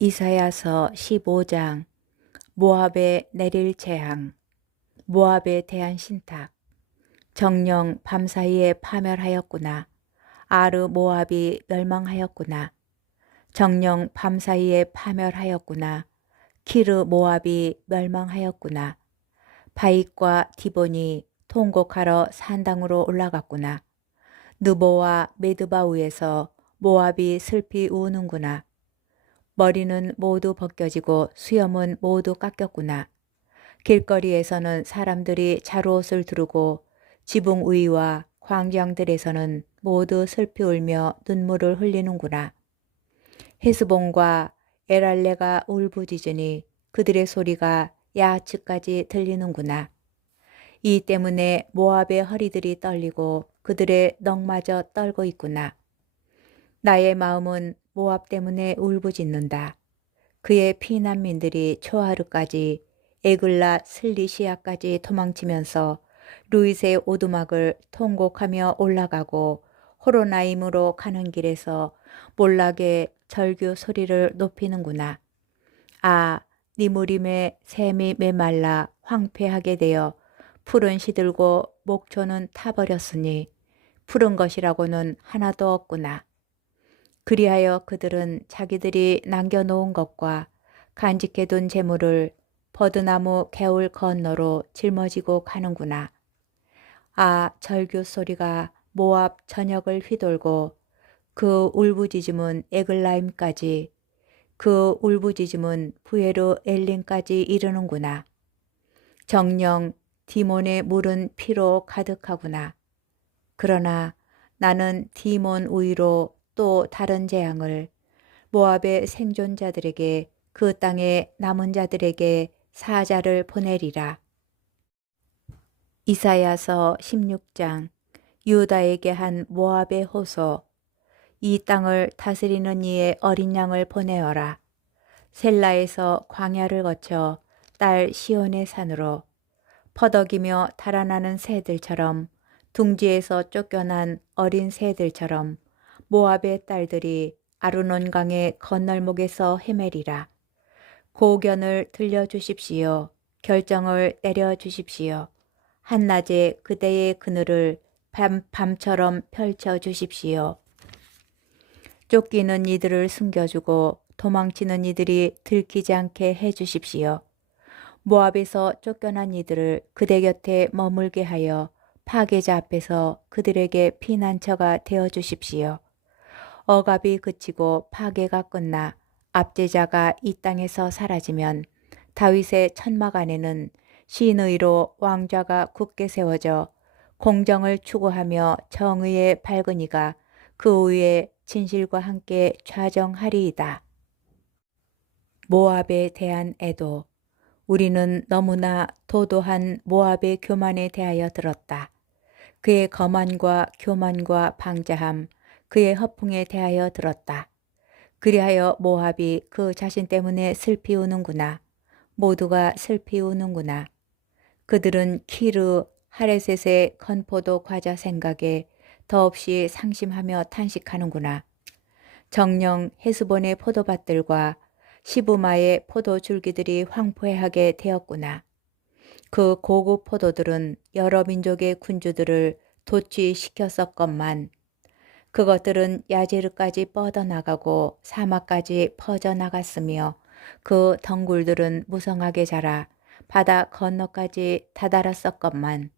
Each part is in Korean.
이사야서 15장 모압에 내릴 재앙. 모압에 대한 신탁. 정령 밤사이에 파멸하였구나. 아르 모압이 멸망하였구나. 정령 밤사이에 파멸하였구나. 키르 모압이 멸망하였구나. 바익과 디본이 통곡하러 산당으로 올라갔구나. 느보와 메드바 위에서 모압이 슬피 우는구나. 머리는 모두 벗겨지고 수염은 모두 깎였구나. 길거리에서는 사람들이 자루옷을 두르고 지붕 위와 광장들에서는 모두 슬피 울며 눈물을 흘리는구나. 헤스본과 에랄레가 울부짖으니 그들의 소리가 야하츠까지 들리는구나. 이 때문에 모압의 허리들이 떨리고 그들의 넋마저 떨고 있구나. 나의 마음은 모압 때문에 울부짖는다. 그의 피난민들이 초하르까지 에글라 슬리시아까지 도망치면서 루이스의 오두막을 통곡하며 올라가고 호로나임으로 가는 길에서 몰락의 절규 소리를 높이는구나. 아, 니무림의 샘이 메말라 황폐하게 되어 푸른 시들고 목초는 타버렸으니 푸른 것이라고는 하나도 없구나. 그리하여 그들은 자기들이 남겨놓은 것과 간직해둔 재물을 버드나무 개울 건너로 짊어지고 가는구나. 아, 절규 소리가 모압 전역을 휘돌고 그 울부짖음은 에글라임까지, 그 울부짖음은 부에르 엘림까지 이르는구나. 정령 디몬의 물은 피로 가득하구나. 그러나 나는 디몬 위로 또 다른 재앙을 모압의 생존자들에게 그 땅의 남은 자들에게 사자를 보내리라. 이사야서 16장. 유다에게 한 모압의 호소. 이 땅을 다스리는 이의 어린 양을 보내어라. 셀라에서 광야를 거쳐 딸 시온의 산으로 퍼덕이며 달아나는 새들처럼, 둥지에서 쫓겨난 어린 새들처럼 모압의 딸들이 아르논 강의 건널목에서 헤매리라. 고견을 들려주십시오. 결정을 내려주십시오. 한낮에 그대의 그늘을 밤처럼 펼쳐주십시오. 쫓기는 이들을 숨겨주고 도망치는 이들이 들키지 않게 해주십시오. 모압에서 쫓겨난 이들을 그대 곁에 머물게 하여 파괴자 앞에서 그들에게 피난처가 되어주십시오. 억압이 그치고 파괴가 끝나 압제자가 이 땅에서 사라지면 다윗의 천막 안에는 신의로 왕좌가 굳게 세워져 공정을 추구하며 정의의 밝은 이가 그 위에 진실과 함께 좌정하리이다. 모압에 대한 애도. 우리는 너무나 도도한 모압의 교만에 대하여 들었다. 그의 거만과 교만과 방자함, 그의 허풍에 대하여 들었다. 그리하여 모압이 그 자신 때문에 슬피 우는구나. 모두가 슬피 우는구나. 그들은 키르 하레셋의 건포도 과자 생각에 더없이 상심하며 탄식하는구나. 정령 헤스본의 포도밭들과 시브마의 포도 줄기들이 황폐하게 되었구나. 그 고급 포도들은 여러 민족의 군주들을 도취시켰었건만 그것들은 야제르까지 뻗어나가고 사막까지 퍼져나갔으며 그 덩굴들은 무성하게 자라 바다 건너까지 다다랐었건만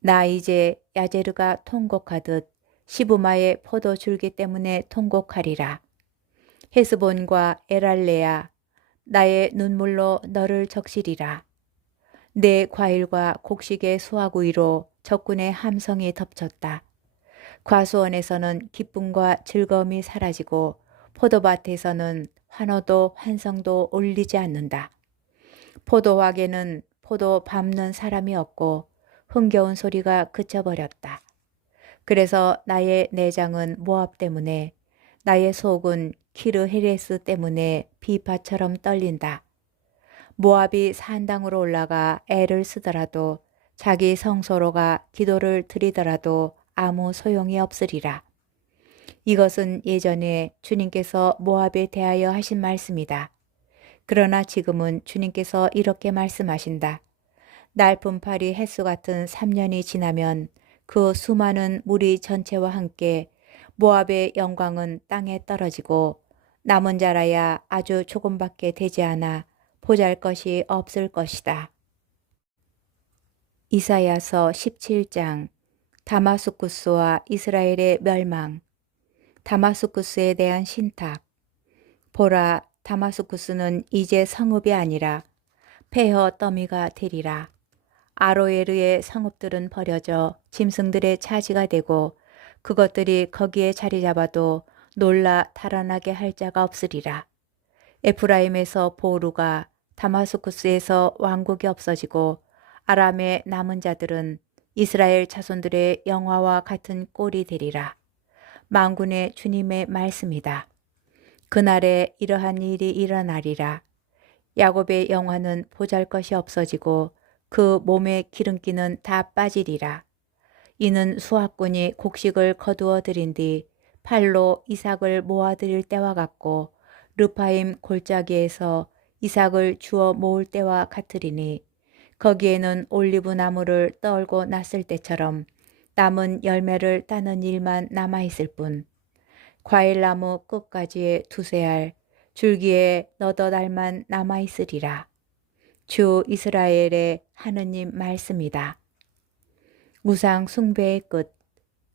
나 이제 야제르가 통곡하듯 시브마의 포도 줄기 때문에 통곡하리라. 헤스본과 에랄레야, 나의 눈물로 너를 적시리라. 내 과일과 곡식의 수확우위로 적군의 함성이 덮쳤다. 과수원에서는 기쁨과 즐거움이 사라지고 포도밭에서는 환호도 환성도 울리지 않는다. 포도학에는 포도 밟는 사람이 없고 흥겨운 소리가 그쳐버렸다. 그래서 나의 내장은 모압 때문에, 나의 속은 키르 헤레스 때문에 비파처럼 떨린다. 모압이 산당으로 올라가 애를 쓰더라도, 자기 성소로가 기도를 드리더라도 아무 소용이 없으리라. 이것은 예전에 주님께서 모압에 대하여 하신 말씀이다. 그러나 지금은 주님께서 이렇게 말씀하신다. 날품팔이 햇수 같은 3년이 지나면 그 수많은 무리 전체와 함께 모압의 영광은 땅에 떨어지고 남은 자라야 아주 조금밖에 되지 않아 보잘것이 없을 것이다. 이사야서 17장 다마스쿠스와 이스라엘의 멸망. 다마스쿠스에 대한 신탁. 보라, 다마스쿠스는 이제 성읍이 아니라 폐허 더미가 되리라. 아로에르의 성읍들은 버려져 짐승들의 차지가 되고 그것들이 거기에 자리 잡아도 놀라 달아나게 할 자가 없으리라. 에프라임에서 보루가, 다마스쿠스에서 왕국이 없어지고 아람의 남은 자들은 이스라엘 자손들의 영화와 같은 꼴이 되리라. 만군의 주님의 말씀이다. 그날에 이러한 일이 일어나리라. 야곱의 영화는 보잘것이 없어지고 그 몸의 기름기는 다 빠지리라. 이는 수학군이 곡식을 거두어 들인 뒤 팔로 이삭을 모아들일 때와 같고 르파임 골짜기에서 이삭을 주워 모을 때와 같으리니 거기에는 올리브 나무를 떨고 났을 때처럼 남은 열매를 따는 일만 남아있을 뿐 과일나무 끝가지에 두세 알 줄기에 너덧 알만 남아있으리라. 주 이스라엘의 하느님 말씀이다. 우상 숭배의 끝.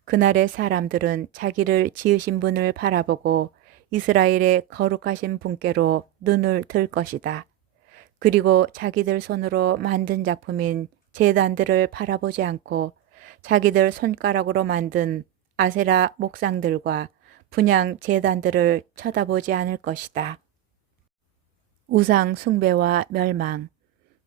그날의 사람들은 자기를 지으신 분을 바라보고 이스라엘의 거룩하신 분께로 눈을 들 것이다. 그리고 자기들 손으로 만든 작품인 제단들을 바라보지 않고 자기들 손가락으로 만든 아세라 목상들과 분향 제단들을 쳐다보지 않을 것이다. 우상 숭배와 멸망.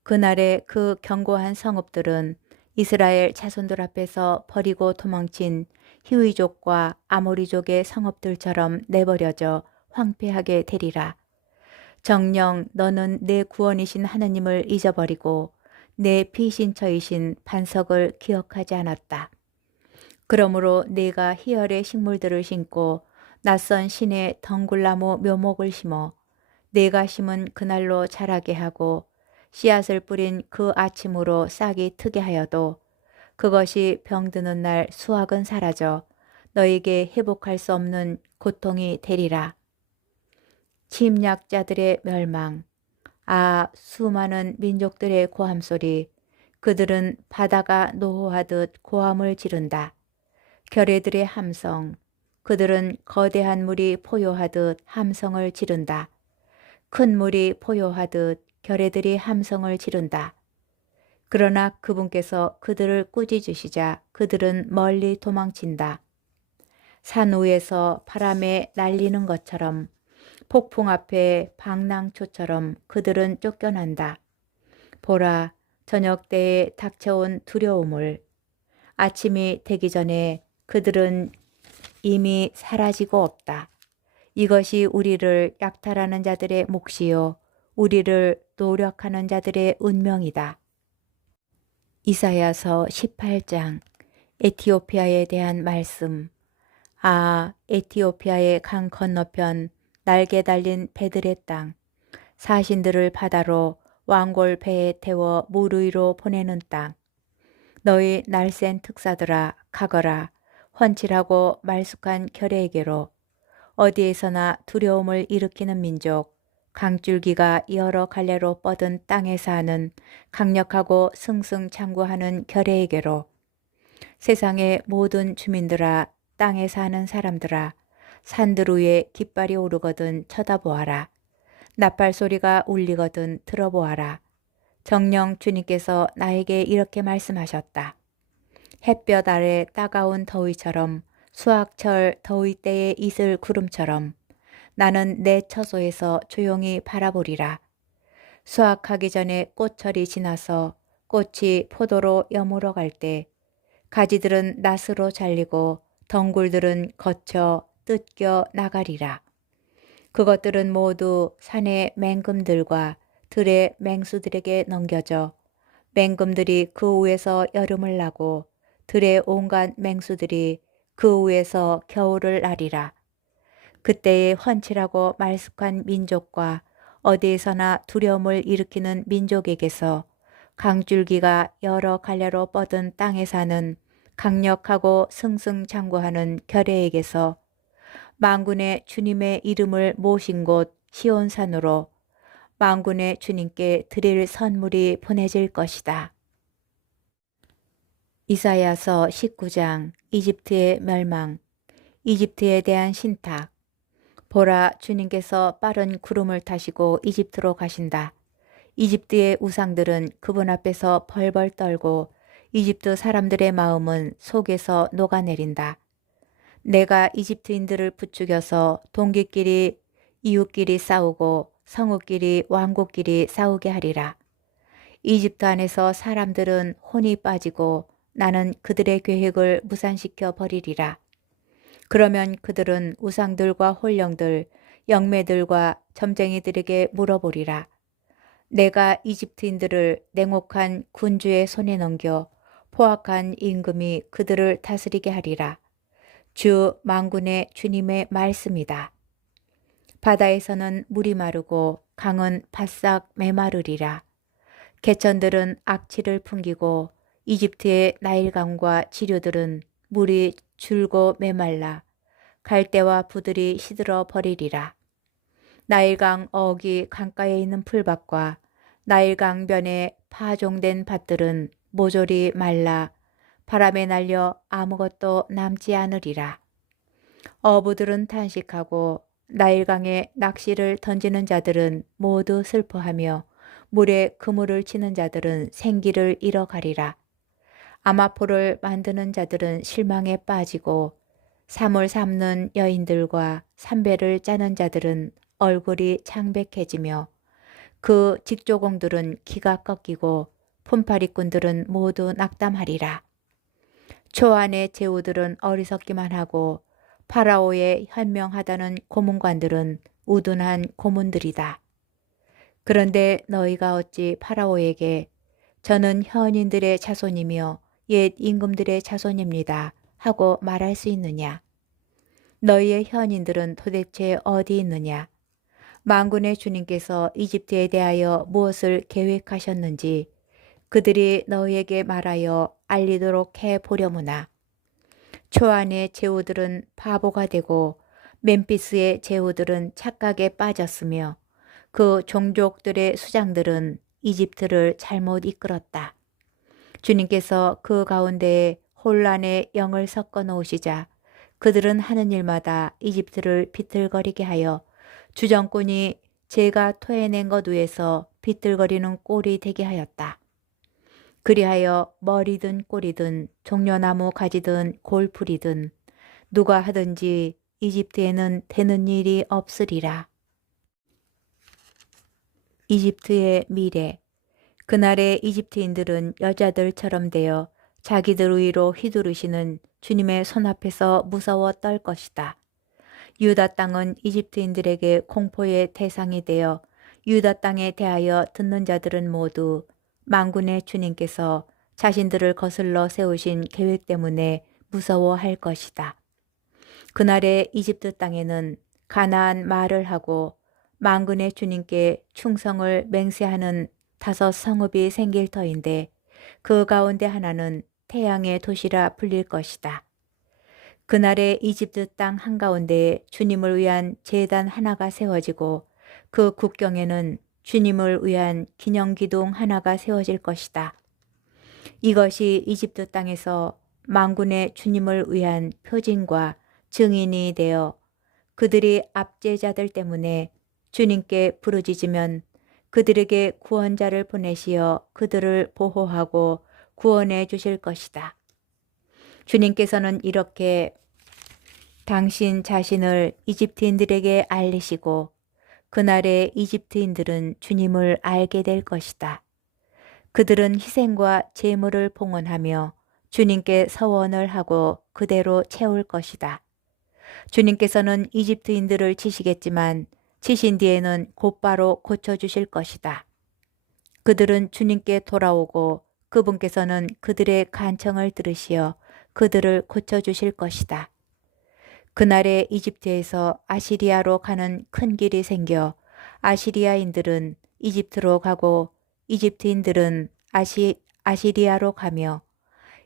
그날의 그 견고한 성읍들은 이스라엘 자손들 앞에서 버리고 도망친 히위족과 아모리족의 성읍들처럼 내버려져 황폐하게 되리라. 정녕 너는 내 구원이신 하느님을 잊어버리고 내 피신처이신 반석을 기억하지 않았다. 그러므로 네가 희열의 식물들을 심고 낯선 신의 덩굴나무 묘목을 심어 네가 심은 그날로 자라게 하고 씨앗을 뿌린 그 아침으로 싹이 트게 하여도 그것이 병드는 날 수확은 사라져 너에게 회복할 수 없는 고통이 되리라. 침략자들의 멸망. 아, 수많은 민족들의 고함소리. 그들은 바다가 노호하듯 고함을 지른다. 결의들의 함성. 그들은 거대한 물이 포효하듯 함성을 지른다. 큰 물이 포효하듯 결의들이 함성을 지른다. 그러나 그분께서 그들을 꾸짖으시자 그들은 멀리 도망친다. 산 위에서 바람에 날리는 것처럼 폭풍 앞에 방랑초처럼 그들은 쫓겨난다. 보라, 저녁 때에 닥쳐온 두려움을. 아침이 되기 전에 그들은 이미 사라지고 없다. 이것이 우리를 약탈하는 자들의 몫이요 우리를 노력하는 자들의 운명이다. 이사야서 18장. 에티오피아에 대한 말씀. 아, 에티오피아의 강 건너편 날개 달린 배들의 땅, 사신들을 바다로 왕골 배에 태워 물 위로 보내는 땅. 너희 날쌘 특사들아 가거라. 훤칠하고 말쑥한 결의에게로. 어디에서나 두려움을 일으키는 민족, 강줄기가 여러 갈래로 뻗은 땅에 사는 강력하고 승승장구하는 결의에게로. 세상의 모든 주민들아, 땅에 사는 사람들아, 산들 위에 깃발이 오르거든 쳐다보아라. 나팔 소리가 울리거든 들어보아라. 정녕 주님께서 나에게 이렇게 말씀하셨다. 햇볕 아래 따가운 더위처럼 수학철 더위 때에 이슬 구름처럼 나는 내 처소에서 조용히 바라보리라. 수확하기 전에 꽃철이 지나서 꽃이 포도로 여물어 갈 때 가지들은 낫으로 잘리고 덩굴들은 거쳐 뜯겨 나가리라. 그것들은 모두 산의 맹금들과 들의 맹수들에게 넘겨져 맹금들이 그 위에서 여름을 나고 들의 온갖 맹수들이 그 위에서 겨울을 나리라. 그때의 훤칠하고 말쑥한 민족과 어디에서나 두려움을 일으키는 민족에게서 강줄기가 여러 갈래로 뻗은 땅에 사는 강력하고 승승장구하는 결의에게서 만군의 주님의 이름을 모신 곳 시온산으로 만군의 주님께 드릴 선물이 보내질 것이다. 이사야서 19장 이집트의 멸망. 이집트에 대한 신탁. 보라, 주님께서 빠른 구름을 타시고 이집트로 가신다. 이집트의 우상들은 그분 앞에서 벌벌 떨고 이집트 사람들의 마음은 속에서 녹아내린다. 내가 이집트인들을 부추겨서 동기끼리 이웃끼리 싸우고 성읍끼리 왕국끼리 싸우게 하리라. 이집트 안에서 사람들은 혼이 빠지고 나는 그들의 계획을 무산시켜 버리리라. 그러면 그들은 우상들과 홀령들, 영매들과 점쟁이들에게 물어보리라. 내가 이집트인들을 냉혹한 군주의 손에 넘겨 포악한 임금이 그들을 다스리게 하리라. 주 만군의 주님의 말씀이다. 바다에서는 물이 마르고 강은 바싹 메마르리라. 개천들은 악취를 풍기고 이집트의 나일강과 지류들은 물이 줄고 메말라 갈대와 부들이 시들어 버리리라. 나일강 어귀 강가에 있는 풀밭과 나일강 변에 파종된 밭들은 모조리 말라 바람에 날려 아무것도 남지 않으리라. 어부들은 탄식하고 나일강에 낚시를 던지는 자들은 모두 슬퍼하며 물에 그물을 치는 자들은 생기를 잃어가리라. 아마포를 만드는 자들은 실망에 빠지고 삼을 삶는 여인들과 삼배를 짜는 자들은 얼굴이 창백해지며 그 직조공들은 기가 꺾이고 품팔이꾼들은 모두 낙담하리라. 초안의 제후들은 어리석기만 하고 파라오의 현명하다는 고문관들은 우둔한 고문들이다. 그런데 너희가 어찌 파라오에게 저는 현인들의 자손이며 옛 임금들의 자손입니다 하고 말할 수 있느냐? 너희의 현인들은 도대체 어디 있느냐? 만군의 주님께서 이집트에 대하여 무엇을 계획하셨는지 그들이 너희에게 말하여 알리도록 해보려무나. 초안의 제후들은 바보가 되고 멤피스의 제후들은 착각에 빠졌으며 그 종족들의 수장들은 이집트를 잘못 이끌었다. 주님께서 그 가운데에 혼란의 영을 섞어 놓으시자 그들은 하는 일마다 이집트를 비틀거리게 하여 주정꾼이 제가 토해낸 것 위에서 비틀거리는 꼴이 되게 하였다. 그리하여 머리든 꼬리든 종려나무 가지든 골풀이든 누가 하든지 이집트에는 되는 일이 없으리라. 이집트의 미래. 그날의 이집트인들은 여자들처럼 되어 자기들 위로 휘두르시는 주님의 손 앞에서 무서워 떨 것이다. 유다 땅은 이집트인들에게 공포의 대상이 되어 유다 땅에 대하여 듣는 자들은 모두 만군의 주님께서 자신들을 거슬러 세우신 계획 때문에 무서워할 것이다. 그날의 이집트 땅에는 가나안 말을 하고 만군의 주님께 충성을 맹세하는 5 성읍이 생길 터인데 그 가운데 하나는 태양의 도시라 불릴 것이다. 그날의 이집트 땅 한가운데에 주님을 위한 제단 하나가 세워지고 그 국경에는 주님을 위한 기념기둥 하나가 세워질 것이다. 이것이 이집트 땅에서 만군의 주님을 위한 표징과 증인이 되어 그들이 압제자들 때문에 주님께 부르짖으면 그들에게 구원자를 보내시어 그들을 보호하고 구원해 주실 것이다. 주님께서는 이렇게 당신 자신을 이집트인들에게 알리시고 그날의 이집트인들은 주님을 알게 될 것이다. 그들은 희생과 제물을 봉헌하며 주님께 서원을 하고 그대로 채울 것이다. 주님께서는 이집트인들을 치시겠지만 치신 뒤에는 곧바로 고쳐주실 것이다. 그들은 주님께 돌아오고 그분께서는 그들의 간청을 들으시어 그들을 고쳐주실 것이다. 그날에 이집트에서 아시리아로 가는 큰 길이 생겨 아시리아인들은 이집트로 가고 이집트인들은 아시리아로 가며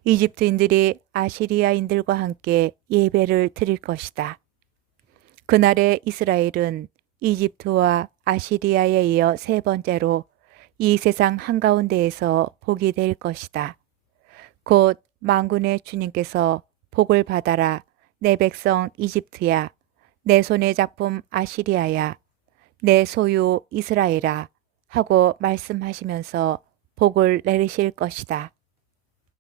이집트인들이 아시리아인들과 함께 예배를 드릴 것이다. 그날에 이스라엘은 이집트와 아시리아에 이어 세 번째로 이 세상 한가운데에서 복이 될 것이다. 곧 만군의 주님께서 복을 받아라. 내 백성 이집트야. 내 손의 작품 아시리아야. 내 소유 이스라엘아. 하고 말씀하시면서 복을 내리실 것이다.